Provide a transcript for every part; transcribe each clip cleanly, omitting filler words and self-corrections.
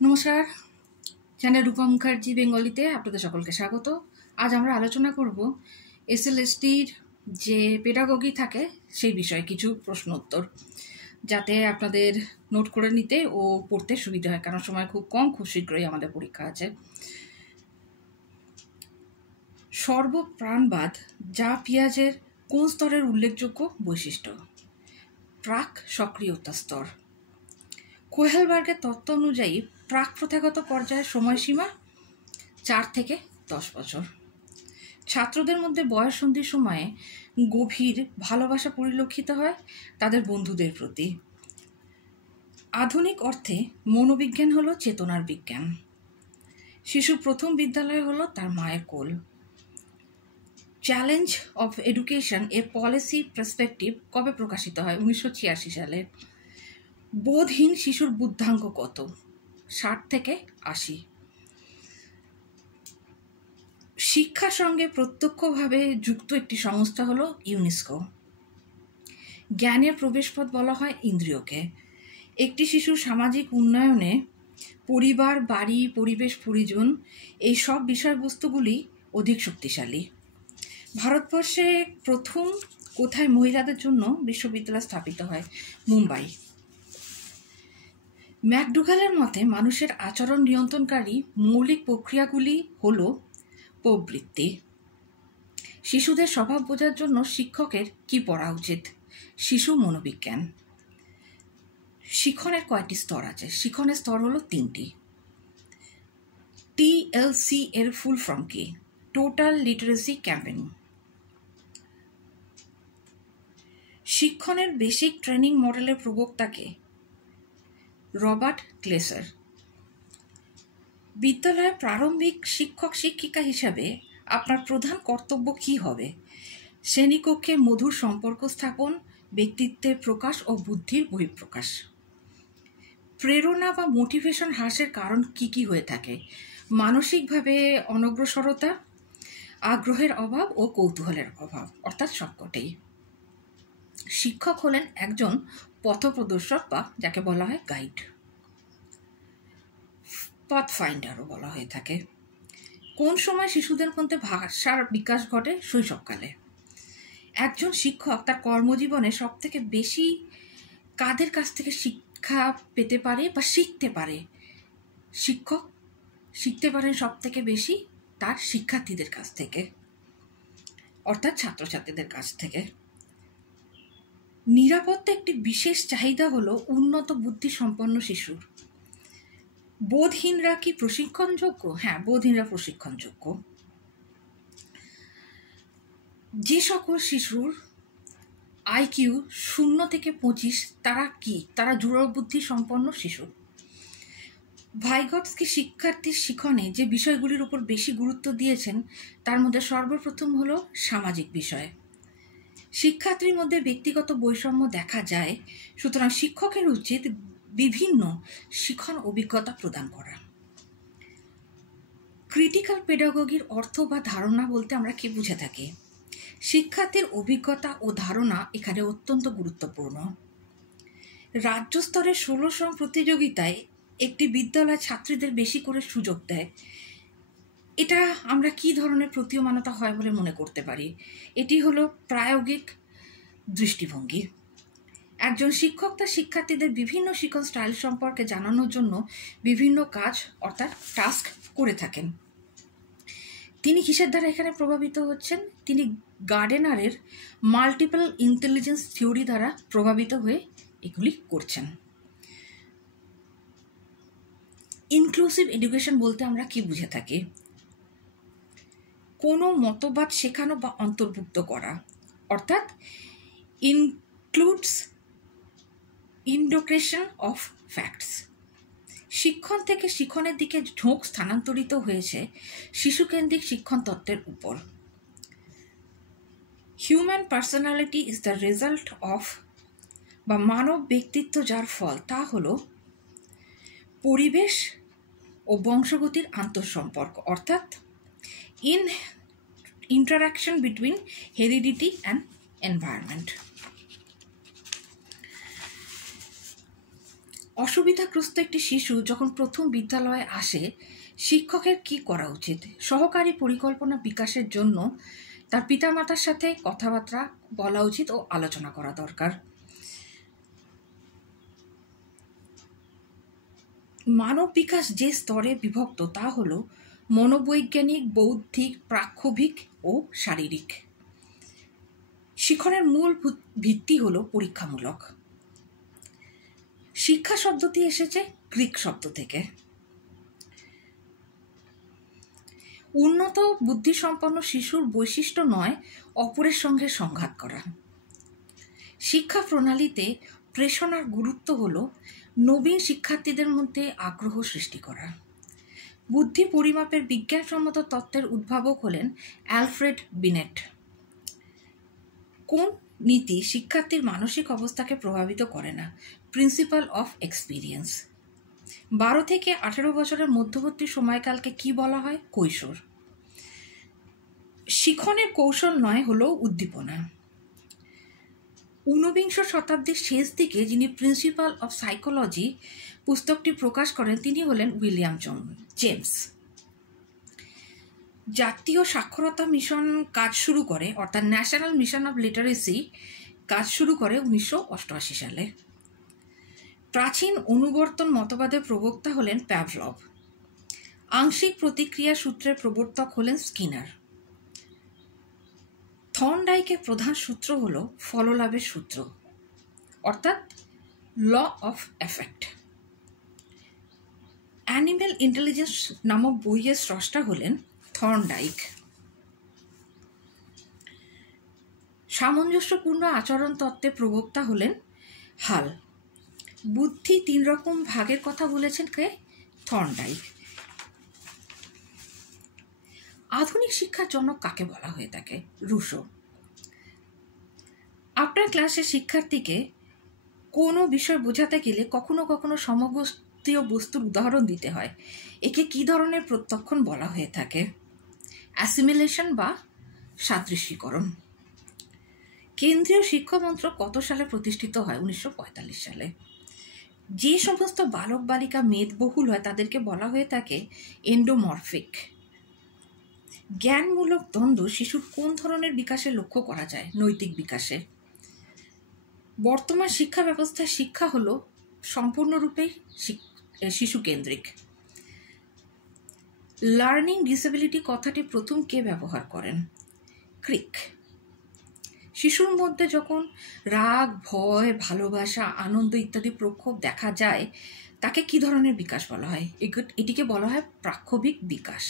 নমস্কার, চ্যানেল রূপা মুখার্জি বেঙ্গলিতে আপনাদের সকলকে স্বাগত। আজ আমরা আলোচনা করব এসএলএসটির যে পেডাগগি থাকে সেই বিষয়ে কিছু প্রশ্ন উত্তর, যাতে আপনাদের নোট করে নিতে ও পড়তে সুবিধা হয়, কারণ সময় খুব কম, খুব শীঘ্রই আমাদের পরীক্ষা আছে। সর্বপ্রাণবাদ যা পিয়াজের কোন স্তরের উল্লেখযোগ্য বৈশিষ্ট্য? প্রাক সক্রিয়তা স্তর। কোহেলবার্গের তত্ত্ব অনুযায়ী প্রাক প্রথাগত পর্যায়ের সময়সীমা 4 থেকে 10 বছর। ছাত্রদের মধ্যে বয়ঃসন্ধির সময়ে গভীর ভালোবাসা পরিলক্ষিত হয় তাদের বন্ধুদের প্রতি। আধুনিক অর্থে মনোবিজ্ঞান হলো চেতনার বিজ্ঞান। শিশুর প্রথম বিদ্যালয় হলো তার মায়ের কোল। Challenge of education a policy perspective কবে প্রকাশিত হয়? 1986 সালে। বোধহীন শিশুর বুদ্ধাঙ্ক কত? 60 থেকে 80। শিক্ষার সঙ্গে প্রত্যক্ষভাবে যুক্ত একটি সংস্থা হলো ইউনেস্কো। জ্ঞানের প্রবেশপথ বলা হয় ইন্দ্রিয়কে। একটি শিশুর সামাজিক উন্নয়নে পরিবার, বাড়ি, পরিবেশ, পরিজন এই সব বিষয়বস্তুগুলি অধিক শক্তিশালী। ভারতবর্ষে প্রথম কোথায় মহিলাদের জন্য বিশ্ববিদ্যালয় স্থাপিত হয়? মুম্বাই। ম্যাকডুগালের মতে মানুষের আচরণ নিয়ন্ত্রণকারী মৌলিক প্রক্রিয়াগুলি হল প্রবৃত্তি। শিশুদের স্বভাব বোঝার জন্য শিক্ষকের কি পড়া উচিত? শিশু মনোবিজ্ঞান। শিক্ষণের কয়টি স্তর আছে? শিক্ষণের স্তর হলো 3টি। TLC এর ফুল ফর্ম কি? Total literacy campaign. শিক্ষণের বেসিক ট্রেনিং মডেলের প্রবক্তাকে? রবার্ট ক্লেসার। বিদ্যালয়ে প্রারম্ভিক শিক্ষক শিক্ষিকা হিসাবে আপনার প্রধান কর্তব্য কি হবে? শ্রেণীকক্ষে মধুর সম্পর্ক স্থাপন, ব্যক্তিত্বের প্রকাশ ও বুদ্ধির বহিঃপ্রকাশ। প্রেরণা বা মোটিভেশন হ্রাসের কারণ কি কি হয়ে থাকে? মানসিকভাবে অনগ্রসরতা, আগ্রহের অভাব ও কৌতূহলের অভাব, অর্থাৎ সবকটাই। শিক্ষক হলেন একজন পথপ্রদর্শক বা যাকে বলা হয় গাইড, পাথ ফাইন্ডারও বলা হয়ে থাকে। কোন সময় শিশুদের মধ্যে ভাষার বিকাশ ঘটে? শৈশবকালে। একজন শিক্ষক তার কর্মজীবনে সব থেকে বেশি কাদের কাছ থেকে শিক্ষা পেতে পারে বা শিখতে পারে? শিক্ষক শিখতে পারেন সব থেকে বেশি তার শিক্ষার্থীদের কাছ থেকে, অর্থাৎ ছাত্রছাত্রীদের কাছ থেকে। নিরাপত্তা একটি বিশেষ চাহিদা হলো উন্নত বুদ্ধি সম্পন্ন শিশুর। বোধহীনরা কি প্রশিক্ষণযোগ্য? হ্যাঁ, বোধহীনরা প্রশিক্ষণযোগ্য। যে সকল শিশুর IQ 0 থেকে 25 তারা কি? তারা জোড় বুদ্ধি সম্পন্ন শিশু। ভাইগটস্কি শিক্ষার্থীর শিক্ষণে যে বিষয়গুলির উপর বেশি গুরুত্ব দিয়েছেন তার মধ্যে সর্বপ্রথম হলো সামাজিক বিষয়। শিক্ষার্থীর মধ্যে ব্যক্তিগত বৈষম্য দেখা যায়, সুতরাং শিক্ষকের উচিত বিভিন্ন শিক্ষণ অভিজ্ঞতা প্রদান করা। ক্রিটিক্যাল পেডাগগির অর্থ বা ধারণা বলতে আমরা কি বুঝে থাকি? শিক্ষার্থীর অভিজ্ঞতা ও ধারণা এখানে অত্যন্ত গুরুত্বপূর্ণ। রাজ্য স্তরের 16 প্রতিযোগিতায় একটি বিদ্যালয় ছাত্রীদের বেশি করে সুযোগ দেয়। এটা আমরা কি ধরনের প্রতীয়মানতা হয় বলে মনে করতে পারি? এটি হলো প্রায়োগিক দৃষ্টিভঙ্গি। একজন শিক্ষক তার শিক্ষার্থীদের বিভিন্ন শিক্ষণ স্টাইল সম্পর্কে জানানোর জন্য বিভিন্ন কাজ অর্থাৎ টাস্ক করে থাকেন। তিনি কিসের দ্বারা এখানে প্রভাবিত হচ্ছেন? তিনি গার্ডেনারের মাল্টিপল ইন্টেলিজেন্স থিওরি দ্বারা প্রভাবিত হয়ে এগুলি করছেন। ইনক্লুসিভ এডুকেশন বলতে আমরা কি বুঝে থাকি? কোনো মতবাদ শেখানো বা অন্তর্ভুক্ত করা, অর্থাৎ ইনক্লুডস ইন্ডোক্রেশন অফ ফ্যাক্টস। শিক্ষণ থেকে শিক্ষণের দিকে ঝোঁক স্থানান্তরিত হয়েছে শিশুকেন্দ্রিক শিক্ষণ তত্ত্বের উপর। Human personality is the result of, বা মানব ব্যক্তিত্ব যার ফল, তা হলো পরিবেশ ও বংশগতির আন্তঃসম্পর্ক, অর্থাৎ interaction between heredity and environment. অসুবিধাগ্রস্ত একটি শিশু যখন প্রথম বিদ্যালয়ে আসে, শিক্ষকের কি করা উচিত? সহকারী পরিকল্পনা বিকাশের জন্য তার পিতামাতার সাথে কথাবার্তা বলা উচিত ও আলোচনা করা দরকার। মানব বিকাশ যে স্তরে বিভক্ত তা হল মনোবৈজ্ঞানিক, বৌদ্ধিক, প্রাক্ষোভিক ও শারীরিক। শিক্ষণের মূল ভিত্তি হল পরীক্ষামূলক। শিক্ষা শব্দটি এসেছে গ্রিক শব্দ থেকে। উন্নত বুদ্ধিসম্পন্ন শিশুর বৈশিষ্ট্য নয় অপরের সঙ্গে সংঘাত করা। শিক্ষা প্রণালীতে প্রেষণার গুরুত্ব হল নবীন শিক্ষার্থীদের মধ্যে আগ্রহ সৃষ্টি করা। বুদ্ধি পরিমাপের বিজ্ঞানসম্মত তত্ত্বের উদ্ভাবক হলেন অ্যালফ্রেড বিনেট। কোন নীতি শিক্ষার্থীর মানসিক অবস্থাকে প্রভাবিত করে না? Principal of experience. 12 থেকে 18 বছরের মধ্যবর্তী সময়কালকে কি বলা হয়? কৈশোর। শিক্ষণের কৌশল নয় হলো উদ্দীপনা। ঊনবিংশ শতাব্দীর শেষ দিকে যিনি প্রিন্সিপাল অফ সাইকোলজি পুস্তকটি প্রকাশ করেন তিনি হলেন উইলিয়াম জেমস। জাতীয় সাক্ষরতা মিশন কাজ শুরু করে, অর্থাৎ ন্যাশনাল মিশন অফ লিটারেসি কাজ শুরু করে 1988 সালে। প্রাচীন অনুবর্তন মতবাদের প্রবক্তা হলেন প্যাভলভ। আংশিক প্রতিক্রিয়া সূত্রের প্রবর্তক হলেন স্কিনার। থর্নডাইকের প্রধান সূত্র হল ফললাভের সূত্র, অর্থাৎ law of effect. Animal intelligence নামক বইয়ের স্রষ্টা হলেন থর্নডাইক। সামঞ্জস্যপূর্ণ আচরণ তত্ত্বের প্রবক্তা হলেন হাল। বুদ্ধি 3 রকম ভাগের কথা বলেছেন কে? থর্নডাইক। আধুনিক শিক্ষার জনক কাকে বলা হয়ে থাকে? রুশো। আপনার ক্লাসের শিক্ষার্থীকে কোনো বিষয় বোঝাতে গেলে কখনো কখনো সমগোত্রীয় বস্তুর উদাহরণ দিতে হয়। একে কি ধরনের প্রত্যক্ষণ বলা হয়ে থাকে? অ্যাসিমিলেশন বা সাদৃশ্যীকরণ। কেন্দ্রীয় শিক্ষা মন্ত্রক কত সালে প্রতিষ্ঠিত হয়? 1945 সালে। যে সমস্ত বালক বালিকা মেদবহুল হয় তাদেরকে বলা হয়ে থাকে এন্ডোমরফিক। জ্ঞানমূলক দ্বন্দ্ব শিশুর কোন ধরনের বিকাশে লক্ষ্য করা যায়? নৈতিক বিকাশে। বর্তমান শিক্ষা ব্যবস্থায় শিক্ষা হলো সম্পূর্ণরূপে শিশু কেন্দ্রিক। লার্নিং ডিসেবিলিটি কথাটি প্রথম কে ব্যবহার করেন? ক্রিক। শিশুর মধ্যে যখন রাগ, ভয়, ভালোবাসা, আনন্দ ইত্যাদি প্রক্ষোভ দেখা যায় তাকে কি ধরনের বিকাশ বলা হয়? এটিকে বলা হয় প্রাক্ষোভিক বিকাশ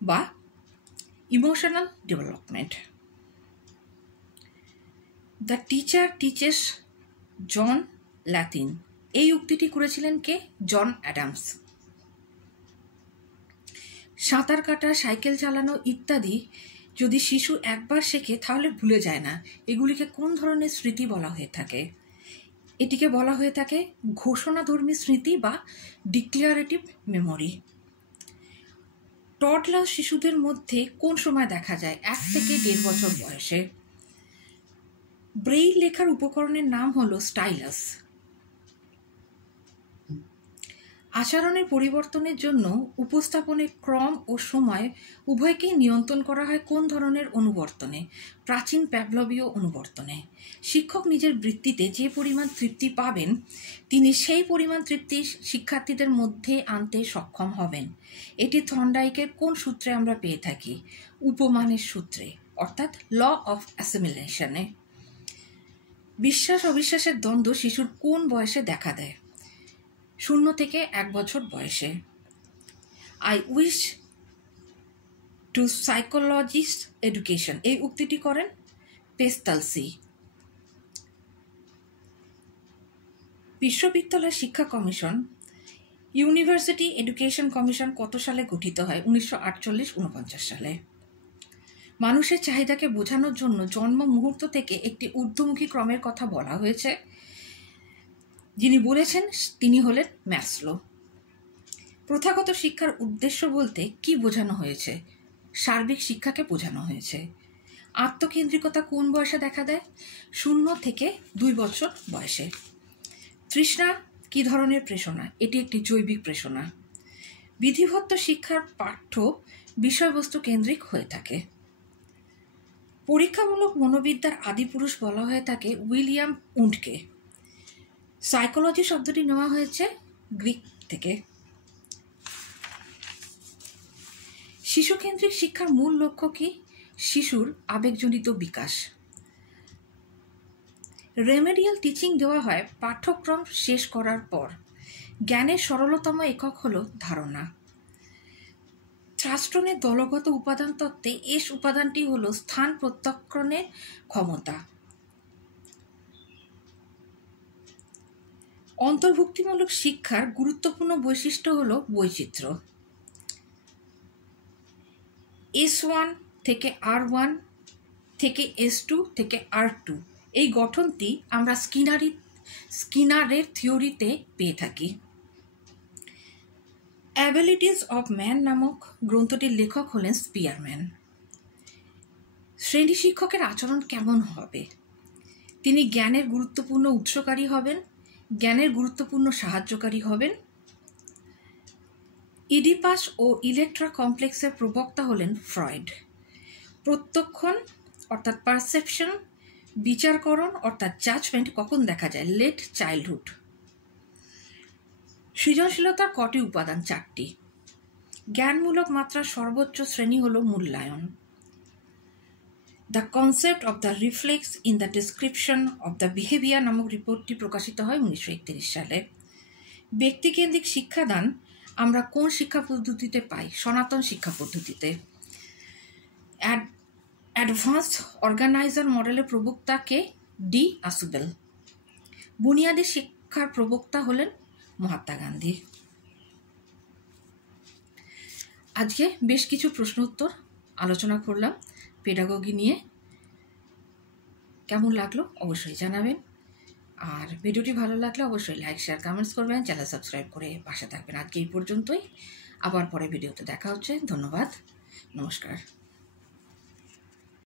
বা emotional development. The teacher teaches John Lathin, এই উক্তিটি করেছিলেন কে? জন অ্যাডামস। সাঁতার কাটা, সাইকেল চালানো ইত্যাদি যদি শিশু একবার শেখে তাহলে ভুলে যায় না। এগুলিকে কোন ধরনের স্মৃতি বলা হয়ে থাকে? এটিকে বলা হয়ে থাকে ঘোষণাধর্মী স্মৃতি বা ডিক্লারেটিভ মেমোরি। টডলার শিশুদের মধ্যে কোন সময় দেখা যায়? 1 থেকে 1.5 বছর বয়সে। ব্রেইল লেখার উপকরণের নাম হলো স্টাইলাস। আচরণের পরিবর্তনের জন্য উপস্থাপনের ক্রম ও সময় উভয়কেই নিয়ন্ত্রণ করা হয় কোন ধরনের অনুবর্তনে? প্রাচীন প্যাভলভীয় অনুবর্তনে। শিক্ষক নিজের বৃত্তিতে যে পরিমাণ তৃপ্তি পাবেন তিনি সেই পরিমাণ তৃপ্তি শিক্ষার্থীদের মধ্যে আনতে সক্ষম হবেন। এটি থর্নডাইকের কোন সূত্রে আমরা পেয়ে থাকি? উপমানের সূত্রে, অর্থাৎ ল অফ অ্যাসিমিলেশনে। বিশ্বাস অবিশ্বাসের দ্বন্দ্ব শিশুর কোন বয়সে দেখা দেয়? 0 থেকে 1 বছর বয়সে। I wish to psychologist education, এই উক্তিটি করেন পেস্তালসি। বিশ্ববিদ্যালয় শিক্ষা কমিশন, ইউনিভার্সিটি এডুকেশন কমিশন কত সালে গঠিত হয়? 1948-49 সালে। মানুষের চাহিদাকে বোঝানোর জন্য জন্ম মুহূর্ত থেকে একটি ঊর্ধ্বমুখী ক্রমের কথা বলা হয়েছে। যিনি বলেছেন তিনি হলেন ম্যাসলো। প্রথাগত শিক্ষার উদ্দেশ্য বলতে কি বোঝানো হয়েছে? সার্বিক শিক্ষাকে বোঝানো হয়েছে। আত্মকেন্দ্রিকতা কোন বয়সে দেখা দেয়? 0 থেকে 2 বছর বয়সে। তৃষ্ণা কী ধরনের প্রেষণা? এটি একটি জৈবিক প্রেষণা। বিধিবদ্ধ শিক্ষার পাঠ্য বিষয়বস্তু কেন্দ্রিক হয়ে থাকে। পরীক্ষামূলক মনোবিদ্যার আদিপুরুষ বলা হয়ে থাকে উইলিয়াম উন্ডকে। সাইকোলজি শব্দটি নেওয়া হয়েছে গ্রিক থেকে। শিশুকেন্দ্রিক শিক্ষার মূল লক্ষ্য কি? শিশুর আবেগজনিত বিকাশ। রেমেডিয়াল টিচিং দেওয়া হয় পাঠ্যক্রম শেষ করার পর। জ্ঞানের সরলতম একক হল ধারণা। শাস্ত্রনের দলগত উপাদান তত্ত্বে এস উপাদানটি হল স্থান প্রত্যক্ষণের ক্ষমতা। অন্তর্ভুক্তিমূলক শিক্ষার গুরুত্বপূর্ণ বৈশিষ্ট্য হল বৈচিত্র্য। S1 থেকে R1 থেকে S2 থেকে R2 এই গঠনটি আমরা স্কিনারের থিওরিতে পেয়ে থাকি। অ্যাবিলিটিস অফ ম্যান নামক গ্রন্থটির লেখক হলেন স্পিয়ারম্যান। শ্রেণী শিক্ষকের আচরণ কেমন হবে? তিনি জ্ঞানের গুরুত্বপূর্ণ উৎসকারী হবেন, জ্ঞানের গুরুত্বপূর্ণ সাহায্যকারী হবেন। ইডিপাস ও ইলেকট্রা কমপ্লেক্সের প্রবক্তা হলেন ফ্রয়েড। প্রত্যক্ষণ অর্থাৎ পারসেপশন, বিচারকরণ অর্থাৎ জাজমেন্ট কখন দেখা যায়? Late childhood. সৃজনশীলতার কটি উপাদান? 4টি। জ্ঞানমূলক মাত্রার সর্বোচ্চ শ্রেণী হল মূল্যায়ন। The concept of the reflex in the description of the behaviour নামক রিপোর্টটি প্রকাশিত হয় 1931 সালে। ব্যক্তিকেন্দ্রিক শিক্ষাদান আমরা কোন শিক্ষা পদ্ধতিতে পাই? সনাতন শিক্ষা পদ্ধতিতে। অ্যাডভান্স অর্গানাইজার মডেলের প্রবক্তাকে ডি আসুবেল। বুনিয়াদী শিক্ষার প্রবক্তা হলেন মহাত্মা গান্ধী। আজকে বেশ কিছু প্রশ্ন উত্তর আলোচনা করলাম পেডাগোগি নিয়ে। কেমন লাগলো অবশ্যই জানাবেন। আর ভিডিওটি ভালো লাগলে অবশ্যই লাইক, শেয়ার, কমেন্টস করবেন, চ্যানেল সাবস্ক্রাইব করে পাশে থাকবেন। আজকে এই পর্যন্তই, আবার পরে ভিডিওতে দেখা হচ্ছে। ধন্যবাদ, নমস্কার।